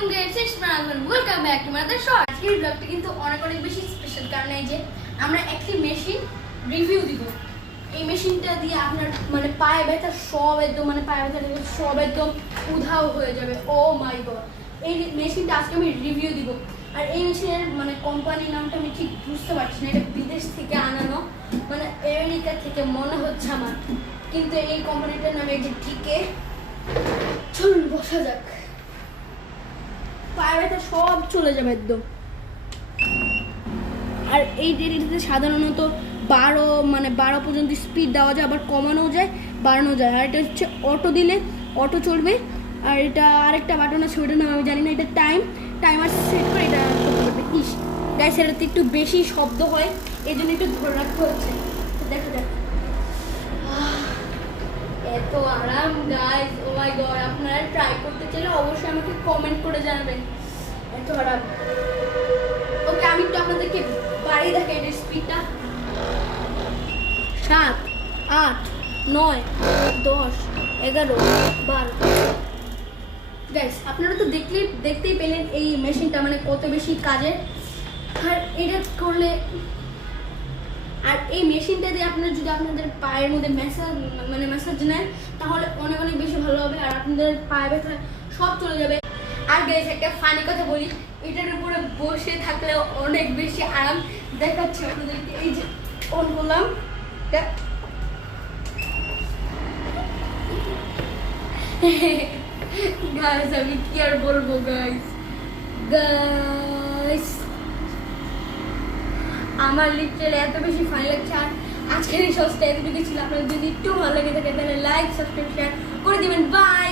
আলাইকুম guys, it's মারাজন। Welcome back to mother shot. আজকের ব্লগটা কিন্তু অনেক বেশি স্পেশাল, কারণ এই যে আমরা একটি মেশিন রিভিউ দিব। এই মেশিনটা দিয়ে আপনার মানে পায়ে ব্যথা সব একদম সব একদম উধাও হয়ে যাবে। ও মাই গড, এই মেশিনটা আজকে আমি রিভিউ দিব। আর এই মেশিনের মানে কোম্পানির নামটা আমি ঠিক বুঝতে পারছি না, এটা বিদেশ থেকে আনানো, মানে আমেরিকা থেকে মনে হচ্ছে আমার, কিন্তু এই কোম্পানিটার নামে যে টিকে। চলুন বসা যাক, পায়ে ব্যথা সব চলে যাবে একদম। আর এই ডেলিতে সাধারণত 12 পর্যন্ত স্পিড দেওয়া যায়, আবার কমানো যায়, বাড়ানো যায়। আর এটা হচ্ছে অটো দিলে অটো চলবে। আর এটা আরেকটা বাটন আছে, ওইটার নাম আমি জানি না। এটা টাইমার সেট করে এটা করতে পারবে। গাইস, এটাতে একটু বেশি শব্দ হয়, এই জন্য একটু ধরে রাখতে হচ্ছে। দেখা যাক। এত আরাম গাইস, ও মাই গড। আপনারা ট্রাই করতে চাইলে অবশ্যই আমাকে কমেন্ট করে জানাবেন। এত আরাম। ওকে, আমি একটু আপনাদেরকে বাড়িয়ে দেখাই এর স্পিডটা। 7, 8, 9, 10, 11, 12। গাইস, আপনারা তো দেখতেই পেলেন এই মেশিনটা মানে কত বেশি কাজের। আর এটা করলে, আর এই মেশিনটা দিয়ে আপনারা যদি আপনাদের পায়ের মধ্যে ম্যাসাজ নেন, তাহলে অনেক বেশি ভালো হবে। আর আপনাদের পায়ে ব্যথা সব চলে যাবে। আর গাইস, একটা ফানি কথা বলি, এটার উপরে বসে থাকলে অনেক বেশি আরাম। দেখাচ্ছি আপনাদেরকে, এই যে অন করলাম, গাইস আমি কি আর বলবো। গাইস আমার লিটারালি এত বেশি ফানি লাগছে। আর আজকের এই শর্টসটা এতটুকু ছিল। আপনাদের যদি একটু ভালো লাগে থাকে তাহলে লাইক, সাবস্ক্রাইব, শেয়ার করে দিবেন। বাই।